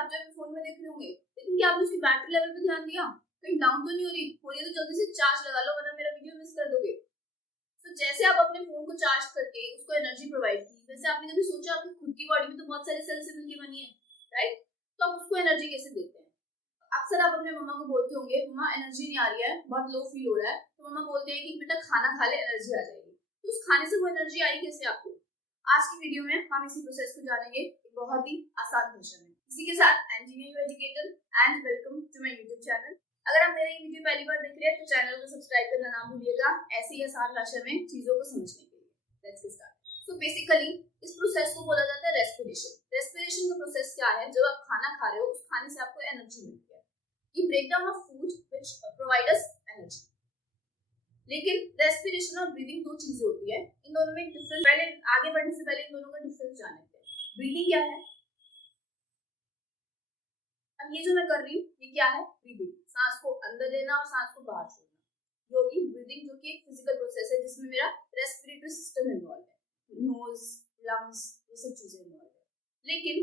आप जब फोन में देख रहे होंगे, लेकिन क्या आपने उसकी बैटरी लेवल पे ध्यान दिया? कहीं डाउन तो नहीं हो रही है तो जल्दी से चार्ज लगा लो, वरना मेरा वीडियो मिस कर दोगे। तो जैसे आप अपने फोन को चार्ज करके उसको एनर्जी प्रोवाइड की, वैसे आपने कभी सोचा आपकी खुद की बॉडी में तो बहुत सारे सेल से मिलकर बनी है, राइट? तो आप उसको एनर्जी कैसे देते हैं? अक्सर आप अपने मम्मा को बोलते होंगे, मम्मा एनर्जी नहीं आ रही है, बहुत लो फील हो रहा है, तो मम्मा बोलते हैं कि बेटा खाना खा ले, एनर्जी आ जाएगी। तो उस खाने से वो एनर्जी आई कैसे आपको? आज की वीडियो में हम इसी प्रोसेस को जानेंगे बहुत ही आसान भाषा में। इसी के साथ engineer educator and welcome to my YouTube channel. अगर आप मेरा ये वीडियो पहली बार देख रहे हैं तो चैनल को सब्सक्राइब करना ना भूलिएगा, ऐसी ही आसान भाषा में चीजों को समझने के लिए। Let's get start. So basically इस प्रोसेस को बोला जाता है रेस्पिरेशन। रेस्पिरेशन का प्रोसेस क्या है? जब आप खाना खा रहे हो, उस खाने से आपको एनर्जी मिलती है। ये breakdown of food which provide us energy. लेकिन रेस्पिरेशन और ब्रीदिंग दो चीजें होती है, इन दोनों में डिफरेंस, पहले आगे बढ़ने से पहले इन दोनों का डिफरेंस जानते हैं। ब्रीदिंग क्या है? अब ये जो मैं कर रही हूँ ये क्या है? ब्रीदिंग, सांस को अंदर लेना और सांस को बाहर छोड़ना। योगी ब्रीदिंग जो कि एक फिजिकल प्रोसेस है जिसमें मेरा रेस्पिरेटरी सिस्टम इन्वॉल्व है, नोज, लंग्स, ये सब चीजें इन्वॉल्व है। लेकिन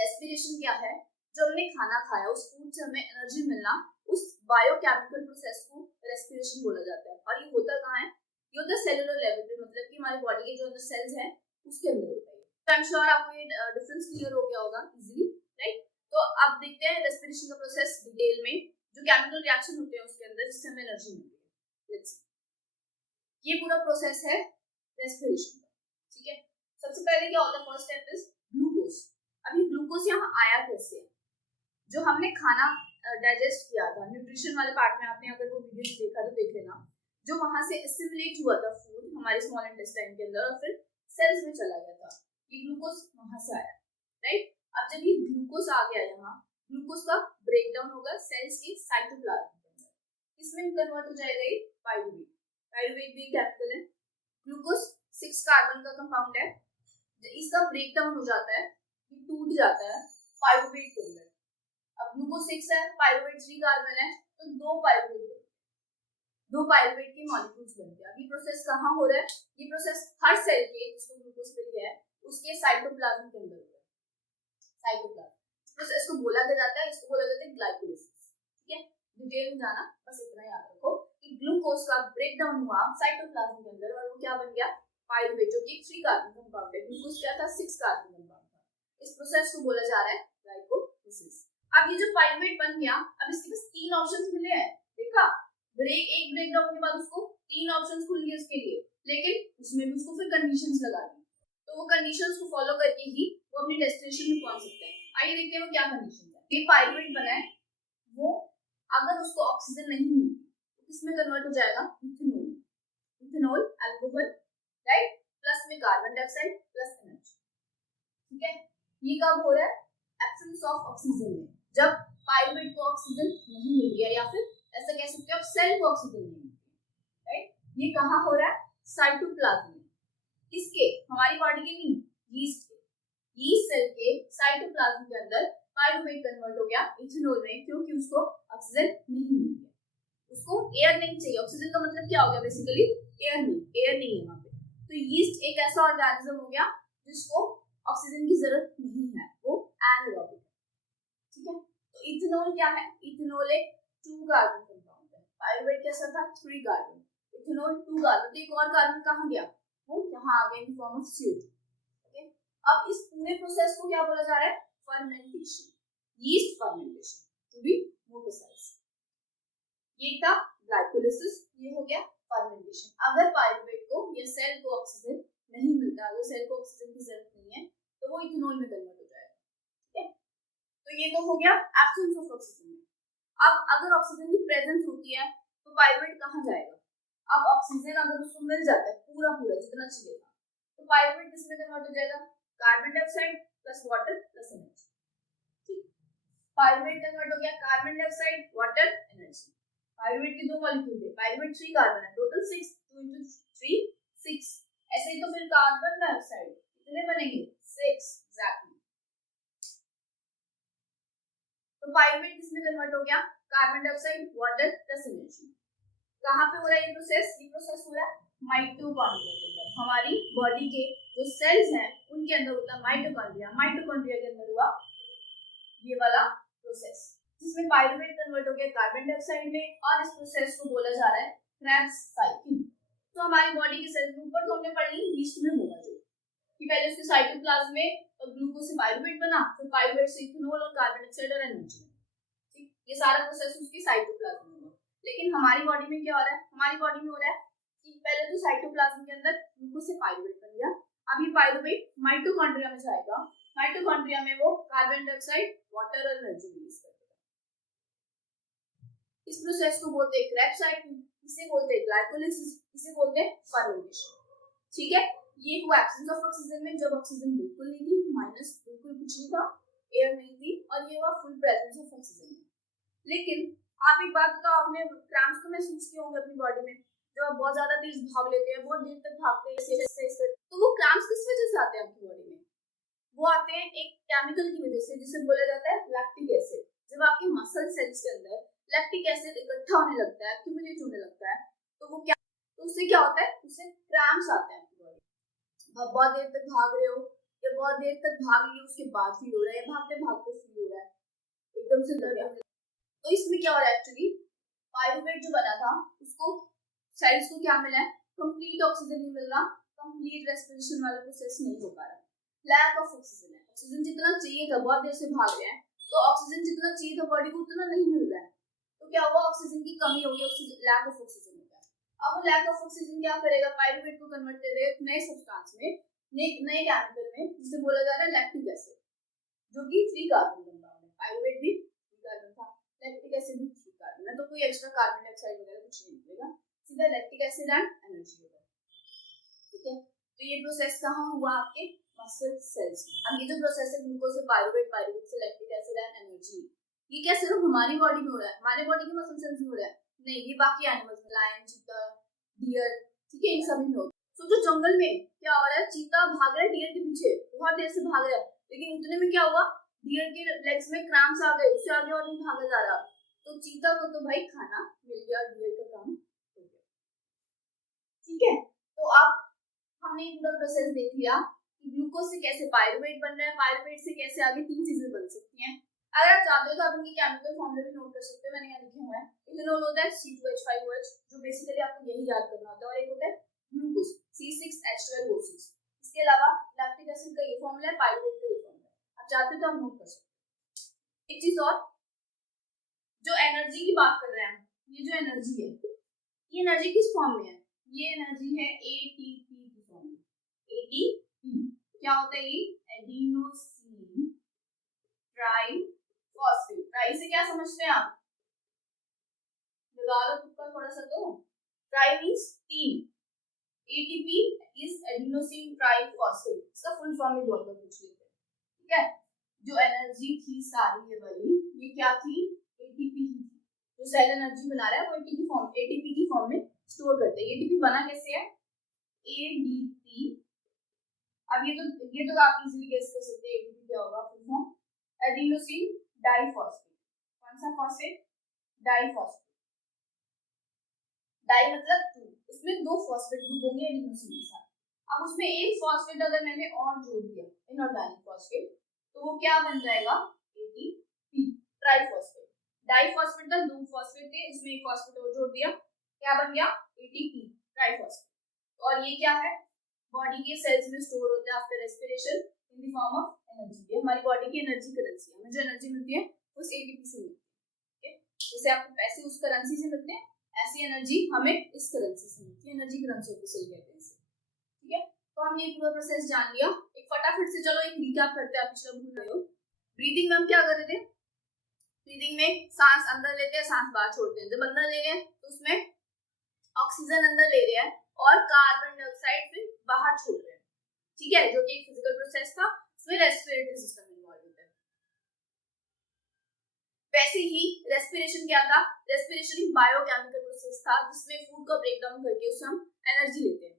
रेस्पिरेशन क्या है? जो हमने खाना खाया, उस फूड से हमें एनर्जी मिलना, उस बायोकेमिकल प्रोसेस को रेस्पिरेशन बोला जाता है। और ये होता कहाँ है? ये होता है सेलुलर लेवल पे, मतलब कि हमारी बॉडी के जो अंदर सेल्स हैं उसके अंदर होता है। तो आई एम श्योर आपको ये डिफरेंस क्लियर हो गया होगा इजीली, राइट? तो अब देखते हैं रेस्पिरेशन का प्रोसेस डिटेल में, जो केमिकल रिएक्शन होते हैं उसके अंदर जिससे हमें एनर्जी मिलती है। लेट्स सी, ये पूरा प्रोसेस है रेस्पिरेशन का, ठीक है? सबसे पहले क्या होता है? First step is glucose. अब ये ग्लूकोज यहाँ आया कैसे? जो हमने खाना डाइजेस्ट किया था, न्यूट्रिशन वाले पार्ट में आपने अगर वो वीडियो देखा तो देख लेना, जो वहां से एसिमिलेट हुआ था फूड हमारे स्मॉल इंटेस्टाइन के अंदर और फिर सेल्स में चला गया था, ये ग्लूकोज वहां से आया, राइट? अब जब ये ग्लूकोज आ गया यहाँ, ग्लूकोज का ब्रेकडाउन होगा सेल्स के साइटोप्लाज्म के अंदर, इसमें कन्वर्ट हो जाएगा ये पाइरूवेट। पाइरूवेट भी केमिकल है। ग्लूकोज 6 कार्बन का कंपाउंड है, इसका ब्रेकडाउन हो जाता है, ये टूट जाता है पाइरूवेट के अंदर। अब ग्लूकोज 6 है, पाइरूवेट 3 कार्बन है, तो दो पाइरूवेट के मॉलिक्यूल्स बनते हैं। अब ये प्रोसेस कहाँ हो रहा है? ये प्रोसेस हर सेल के जिसको ग्लूकोज मिल गया है उसके साइटोप्लाज्म के अंदर हो रहा है। साइटोप्लाज्म इस प्रोसेस को बोला जाता है, इसको बोला जाता है ग्लाइकोलाइसिस, ठीक है? डिटेल में जाना, बस इतना याद रखो कि ग्लूकोज का ब्रेकडाउन हुआ साइटोप्लाज्म के अंदर और वो क्या बन गया? पाइरूवेट, जो कि 3 कार्बन कंपाउंड है। ग्लूकोज क्या था? 6 कार्बन कंपाउंड था। इस प्रोसेस को बोला जा रहा है ग्लाइकोलाइसिस। अब ये जो पाइरूवेट बन गया, अब इसके पास 3 ऑप्शंस मिले हैं, देखा? एक ब्रेकडाउन के बाद उसको 3 ऑप्शंस खुल गए उसके लिए, लेकिन उसमें भी उसको फिर कंडीशंस लगा दी, तो वो कंडीशंस को फॉलो करके ही वो अपनी डेस्टिनेशन में पहुंच सकता है। आइए देखते हैं वो क्या कंडीशंस है। ये पाइरूवेट बना है, वो अगर उसको ऑक्सीजन नहीं मिली तो किसमें कन्वर्ट हो जाएगा? Ethanol. Ethanol alcohol, right? Plus में कार्बन डाइऑक्साइड प्लस एनर्जी, ठीक है? ये कब हो रहा है? एब्सेंस ऑफ ऑक्सीजन में, जब पाइरूवेट को ऑक्सीजन नहीं मिल रही है, या फिर ऐसा कह सकते हो आप सेल को ऑक्सीजन नहीं मिल रही है, राइट? ये कहाँ हो रहा है? साइटोप्लाज्म में। किसके? हमारी बॉडी के नहीं, यीस्ट के। यीस्ट सेल के साइटोप्लाज्म के अंदर पाइरूवेट कन्वर्ट हो गया इथेनॉल में, क्योंकि उसको ऑक्सीजन नहीं मिल रही है, उसको एयर नहीं चाहिए। ऑक्सीजन का मतलब क्या हो गया? बेसिकली एयर नहीं है वहां पे। तो यीस्ट एक ऐसा ऑर्गेनिज्म हो गया जिसको ऑक्सीजन की जरूरत नहीं है, वो एनारोबिक है, ठीक है? तो इथेनॉल क्या है? इथेनॉल एक 2 कार्बन कंपाउंड है। पाइरूवेट कैसा था? 3 कार्बन, इथेनॉल 2 कार्बन, तो एक और कार्बन कहाँ गया? वो यहाँ आ गया in form of CO2, okay? अब इस पूरे प्रोसेस को क्या बोला जा रहा है? Fermentation, yeast fermentation, to be more precise. ये था ग्लाइकोलाइसिस, ये हो गया फर्मेंटेशन। अगर पाइरूवेट को या सेल को ऑक्सीजन नहीं मिलता, अगर सेल को ऑक्सीजन की जरूरत नहीं है, तो वो इथेनॉल में कन्वर्ट हो जाएगा, ठीक है? तो ये तो हो गया एब्सेंस ऑफ ऑक्सीजन में। अब अगर ऑक्सीजन की प्रेजेंस होती है तो पाइरूवेट कहाँ जाएगा? अब ऑक्सीजन अगर उसको मिल जाता है पूरा जितना चाहिए था, तो पाइरूवेट किसमें कन्वर्ट हो जाएगा? Carbon dioxide plus water plus energy, ठीक? पाइरूवेट कन्वर्ट हो गया carbon dioxide, water, energy. Pyruvate के 2 मॉलिक्यूल थे, पाइरूवेट 3 कार्बन है, टोटल 6, 2 into 3 6। ऐसे ही तो फिर कार्बन डाइऑक्साइड कितने बनेंगे? 6 एग्जैक्टली। तो पाइरूवेट किसमें कन्वर्ट हो गया? Carbon dioxide, water plus energy. कहाँ पे हो रहा है ये प्रोसेस? ये प्रोसेस हो रहा है माइटोकॉन्ड्रिया के अंदर। हमारी बॉडी के जो सेल्स हैं उनके अंदर होता है माइटोकॉन्ड्रिया। माइटोकॉन्ड्रिया के अंदर हुआ वाला प्रोसेस, जिसमें पायरुवेट कन्वर्ट हो गया कार्बन डाइऑक्साइड में, और इस प्रोसेस को बोला जा रहा है क्रेब्स साइकिल। तो हमारी बॉडी के सेल्स ऊपर तो हमने पढ़ ली ईस्ट में होगा जो कि पहले उसके साइटोप्लाज्म में ग्लूकोज से पायरुवेट बना, फिर पायरुवेट से इथेनॉल और कार्बन डाइऑक्साइड और एनर्जी। ठीक, ये सारा प्रोसेस उसकी साइटोप्लाज्म में हुआ। लेकिन हमारी बॉडी में क्या हो रहा है? हमारी बॉडी में हो रहा है कि पहले तो साइटोप्लाज्म के अंदर ग्लूकोज से पायरुवेट बन गया, अब ये पायरुवेट माइटोकॉन्ड्रिया में जाएगा, माइटोकॉन्ड्रिया में वो कार्बन डाइऑक्साइड, वाटर और एनर्जी रिलीज करेगा। इस प्रोसेस को बोलते हैं क्रेब्स साइकिल, इसे बोलते हैं ग्लाइकोलाइसिस, इसे बोलते हैं फर्मेंटेशन। ठीक है, ये हुआ एब्सेंस ऑफ ऑक्सीजन में, जब ऑक्सीजन बिल्कुल नहीं थी, माइनस बिल्कुल कुछ नहीं था, एयर नहीं थी, और ये हुआ फुल प्रेजेंस ऑफ ऑक्सीजन में। लेकिन आप एक बात बताओ, आपने क्रैम्प्स तो महसूस किए होंगे अपनी बॉडी में, जब आप बहुत ज्यादा तेज भाग लेते हैं, बहुत देर तक भागते हैं, एक्सरसाइज करते हैं, तो वो क्रैम्प्स किस वजह से आते हैं आपकी बॉडी में? वो आते हैं एक केमिकल की वजह से, जिसे बोला जाता है लैक्टिक एसिड। जब आपके मसल सेल्स के अंदर लैक्टिक एसिड इकट्ठा होने लगता है, एक्यूमुलेट होने लगता है, तो वो क्या, तो उससे क्या होता है? उससे क्रैम्प्स आते हैं आपकी बॉडी। आप बहुत देर तक भाग रहे हो या बहुत देर तक भाग लिए उसके बाद फील हो रहा है, या भागते भागते फील हो रहा है, एकदम से दर्द। तो इसमें क्या हो रहा है? एक्चुअली पायरुवेट जो बना था उसको सेल्स को क्या मिला है? कंप्लीट ऑक्सीजन नहीं मिल रहा, कंप्लीट रेस्पिरेशन वाला प्रोसेस नहीं हो पा रहा, लैक ऑफ ऑक्सीजन है। ऑक्सीजन जितना चाहिए था, बहुत देर से भाग रहे हैं तो ऑक्सीजन जितना चाहिए था बॉडी को उतना नहीं मिल रहा है, तो क्या हुआ? ऑक्सीजन की कमी हो गई, लैक ऑफ ऑक्सीजन हो गया। अब वो लैक ऑफ ऑक्सीजन क्या करेगा? पायरुवेट को कन्वर्ट करेगा एक नए सब्सटेंस में, नए केमिकल में, जिसे बोला जा रहा है लैक्टिक एसिड, जो कि 3 कार्बन कंपाउंड है। पायरुवेट भी 3 कार्बन था, लैक्टिक एसिड भी 3 कार्बन है, तो कोई एक्स्ट्रा कार्बन डाइऑक्साइड वगैरह कुछ नहीं मिलेगा, सीधा लैक्टिक एसिड एंड एनर्जी होगा। ठीक है, तो ये प्रोसेस कहाँ हुआ? आपके मसल सेल्स में। अब ये जो प्रोसेस है ग्लूकोज से पायरुवेट, पायरुवेट से लैक्टिक एसिड एंड एनर्जी, ये क्या सिर्फ हमारी बॉडी में हो रहा है? हमारे बॉडी के मसल सेल्स में हो रहा है? नहीं, ये बाकी एनिमल्स में, लायन, चीता, डियर, ठीक है, इन सभी में होता है। सोचो जंगल में क्या हो रहा है? चीता भाग रहा है डियर के पीछे, बहुत देर से भाग रहा है, लेकिन उतने में क्या हुआ? डियर के लेग्स में क्रैम्प्स आ गए, उससे आगे और नहीं भागा जा रहा, तो चीता को तो भाई खाना मिल गया, डियर का काम हो गया। ठीक है, तो अब हमने पूरा प्रोसेस देख लिया कि ग्लूकोज से कैसे पायरुवेट बन रहा है, पायरुवेट से कैसे आगे 3 चीजें बन सकती हैं। अगर आप चाहते हो तो आप इनकी केमिकल फॉर्मूला भी नोट कर सकते हो, मैंने यहाँ लिखे हुए हैं। इथेनॉल होता है C2H5OH, जो बेसिकली आपको यही याद करना होता है, और एक होता है ग्लूकोज C6H12O6। इसके अलावा लैक्टिक एसिड का ये फॉर्मूला है, पायरुवेट का ये फॉर्मूला है, आप चाहते हो तो आप नोट कर सकते हो। एक चीज और, जो एनर्जी की बात कर रहे हैं हम, ये जो एनर्जी है, ये एनर्जी किस फॉर्म में है? ये एनर्जी है ATP की फॉर्म में। ATP क्या होता है? ये एडिनोसिन ट्राइफॉस्फेट। ट्राई से क्या समझते हैं आप? लगा लो तुक्का थोड़ा सा। तो try means 3, ATP is adenosine triphosphate, इसका फुल फॉर्म भी बहुत बार पूछ लेते हैं। ठीक है, जो एनर्जी थी सारी ये वाली, ये क्या थी? ATP ही थी। जो सेल एनर्जी बना रहा है वो ATP की फॉर्म में स्टोर करते हैं। ATP बना कैसे है? ADP। अब ये तो आप इजीली गेस कर सकते हैं ADP क्या होगा फुल फॉर्म? Adenosine diphosphate. कौन सा फॉस्फेट? डाइफॉस्फेट। डाई मतलब 2, इसमें 2 फॉस्फेट ग्रुप होंगे एडिनोसिन के साथ। अब उसमें एक फॉस्फेट अगर मैंने और जोड़ दिया, इनऑर्गेनिक फॉस्फेट, तो वो क्या बन जाएगा? ATP triphosphate. डाइफॉस्फेट था, 2 फॉस्फेट थे, इसमें एक फॉस्फेट और जोड़ दिया, क्या बन गया? ATP triphosphate. और ये क्या है? बॉडी के सेल्स में स्टोर होता है after respiration in the form of energy. ये हमारी बॉडी की एनर्जी करेंसी है। हमें जो एनर्जी मिलती है उस ATP से मिलती है। जैसे आपको पैसे उस करेंसी से मिलते हैं, ऐसी एनर्जी हमें इस करेंसी से मिलती है। एनर्जी करेंसी ऑफिशियल कहते हैं इसे। ठीक है, तो हमने ये पूरा प्रोसेस जान लिया। एक फटाफट से चलो एक रिकैप करते हैं, आप पिछला भूल रहे हो। ब्रीदिंग में हम क्या कर रहे थे? ब्रीदिंग में सांस अंदर लेते हैं, सांस बाहर छोड़ते हैं। जब अंदर ले रहे हैं तो उसमें ऑक्सीजन अंदर ले रहे हैं और कार्बन डाइऑक्साइड फिर बाहर छोड़ रहे हैं। ठीक है, जो कि एक फिजिकल प्रोसेस था, इसमें रेस्पिरेटरी सिस्टम इन्वॉल्व होता है। वैसे ही रेस्पिरेशन क्या था? रेस्पिरेशन एक बायोकेमिकल प्रोसेस था, जिसमें फूड का ब्रेक डाउन करके उससे हम एनर्जी लेते हैं,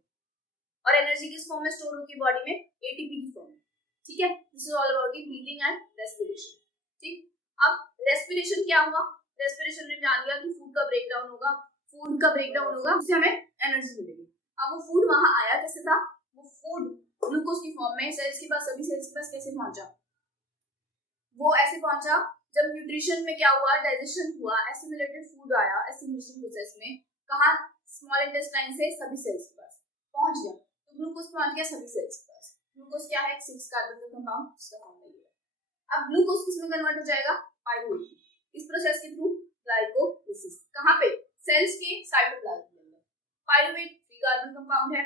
और एनर्जी किस फॉर्म में स्टोर होती है बॉडी में? ATP की फॉर्म में। ठीक है, this is all about the breathing and respiration. ठीक, अब रेस्पिरेशन क्या हुआ? रेस्पिरेशन में जान लिया कि फूड का ब्रेक डाउन होगा, उससे हमें एनर्जी मिलेगी। अब वो फूड वहां आया कैसे था? वो फूड ग्लूकोज की फॉर्म में सेल्स के पास, सभी सेल्स के पास कैसे पहुंचा? वो ऐसे पहुंचा जब न्यूट्रिशन में क्या हुआ, डाइजेशन हुआ, एसिमिलेटेड फूड आया एसिमिलेशन प्रोसेस में, कहाँ, स्मॉल इंटेस्टाइन से सभी सेल्स के पास पहुंच गया, तो ग्लूकोज पहुंच गया सभी सेल्स के पास। ग्लूकोज क्या है, 6 कार्बन का कंपाउंड, जिसका फॉर्मूला ये है। अब ग्लूकोज किस में कन्वर्ट हो जाएगा, पाइरुवेट, इस प्रोसेस के थ्रू ग्लाइकोलिसिस, कहाँ पे, सेल्स के साइटोप्लाज्म के अंदर। पाइरुवेट 3 कार्बन कंपाउंड है,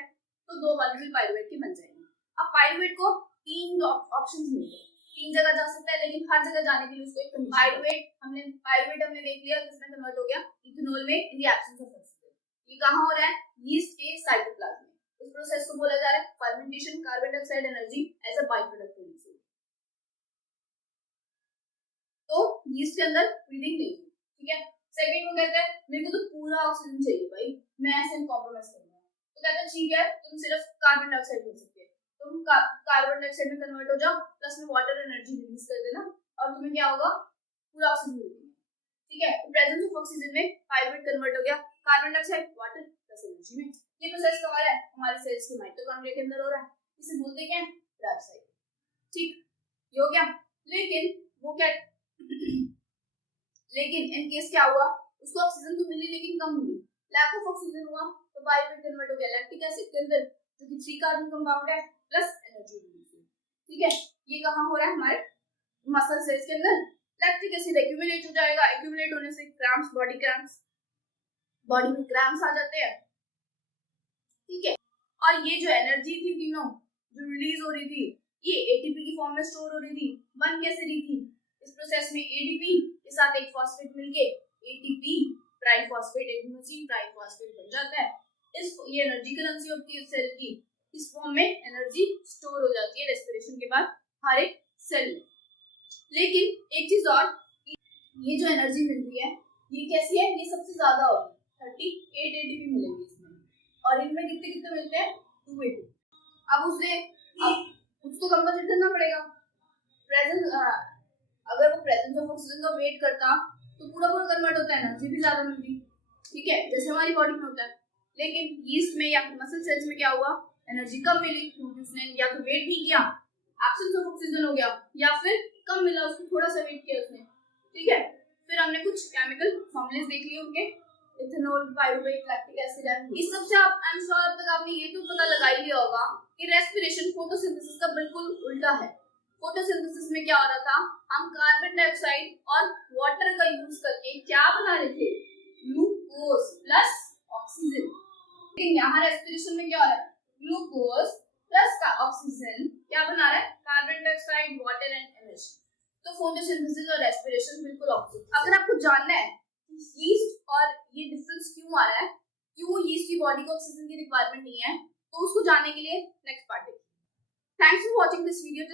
तो 2 मॉलिक्यूल पाइरुवेट के बन जाएंगे। अब पाइरुवेट को 3 ऑप्शंस मिल गए, 3 जगह जा सकता है, लेकिन हर जगह जाने के लिए उसको एक पाइरुवेट हमने देख लिया किसमें कन्वर्ट हो गया, इथेनॉल में, in the absence of oxygen. ये कहाँ हो रहा है, यीस्ट के साइटोप्लाज्म में। इस प्रोसेस को बोला जा रहा है fermentation, carbon dioxide energy as a byproduct produce. तो यीस्ट के अंदर ब्रीदिंग नहीं है, ठीक है। सेकंड वो कहता है मेरे को तो पूरा ऑक्सीजन चाहिए भाई, मैं ऐसे कॉम्प्रोमाइज करूंगा, तो कहता है ठीक है तुम सिर्फ कार्बन डाइऑक्साइड ले सकते हो, तुम कार्बन डाइऑक्साइड में कन्वर्ट हो जाओ, प्लस में वाटर एनर्जी रिलीज कर देना, और तुम्हें क्या होगा, पूरा ऑक्सीजन मिलेगा, ठीक है। तो प्रेजेंस ऑफ ऑक्सीजन में पाइरुवेट कन्वर्ट हो गया carbon dioxide, water plus energy में। ये प्रोसेस कहाँ हो रहा है, हमारे सेल्स के माइटोकॉन्ड्रिया के अंदर हो रहा है, इसे बोलते क्या है, ड्राइव साइकिल, ठीक, ये हो गया। लेकिन वो क्या लेकिन इन केस क्या हुआ, उसको ऑक्सीजन तो मिली लेकिन कम मिली, लैक ऑफ ऑक्सीजन हुआ, तो पाइरुवेट कन्वर्ट हो गया लैक्टिक एसिड के अंदर, जो कि 3 कार्बन कंपाउंड है, प्लस एनर्जी रिलीज, ठीक है। ये कहाँ हो रहा है, हमारे मसल सेल्स के अंदर। लैक्टिक एसिड एक्यूमुलेट हो जाएगा, एक्यूमुलेट होने से क्रैम्प्स, बॉडी क्रैम्प्स, बॉडी में क्रैम्प्स आ जाते हैं, ठीक है। और ये जो एनर्जी थी तीनों जो रिलीज हो रही थी, ये एटीपी की फॉर्म में स्टोर हो रही थी, बन कैसे रही थी, इस प्रोसेस में एडीपी के साथ एक फॉस्फेट मिलके एटीपी ट्राइफॉस्फेट, एडेनोसिन ट्राइफॉस्फेट बन जाता है। ये एनर्जी करेंसी होती है सेल की, इस फॉर्म में एनर्जी स्टोर हो जाती है रेस्पिरेशन के बाद हर एक सेल में। लेकिन एक चीज और, ये जो एनर्जी मिल रही है ये कैसी है, ये सबसे ज्यादा होगी, 38 एटीपी मिलेंगे इसमें, और इनमें कितने कितने मिलते हैं, 2 एटीपी। अब उसको कंपनसेट करना पड़ेगा, प्रेजेंस अगर वो प्रेजेंस ऑफ ऑक्सीजन का वेट करता तो पूरा कन्वर्ट होता है, एनर्जी भी ज्यादा मिलती, ठीक है, जैसे हमारी बॉडी में होता है। लेकिन यीस्ट में या मसल सेल्स में क्या हुआ, एनर्जी कम मिली, क्योंकि उसने या तो वेट नहीं किया, एब्सेंस ऑफ ऑक्सीजन हो गया, या फिर कम मिला, उसको थोड़ा सा वेट किया उसने, ठीक है। फिर हमने कुछ केमिकल फॉर्मूलेस देख लिए उनके, इथेनॉल, पाइरुवेट, लैक्टिक एसिड, इस सब से आप आई एम श्योर तक आपने ये तो पता लगा ही लिया होगा कि रेस्पिरेशन फोटोसिंथेसिस का बिल्कुल उल्टा है। फोटोसिंथेसिस में क्या हो रहा था, हम कार्बन डाइऑक्साइड और वाटर का यूज करके क्या बना रहे थे, ग्लूकोज प्लस ऑक्सीजन। लेकिन यहाँ रेस्पिरेशन में क्या हो रहा है, ग्लूकोज प्लस का ऑक्सीजन क्या बना रहा है, carbon dioxide, water and energy. तो फोटोसिंथेसिस और रेस्पिरेशन बिल्कुल ऑपोजिट। अगर आपको जानना है कि यीस्ट और ये डिफरेंस क्यों आ रहा है, क्यों यीस्ट की बॉडी को ऑक्सीजन की रिक्वायरमेंट नहीं है, तो उसको जानने के लिए नेक्स्ट पार्ट देखिए। Thanks for watching this video.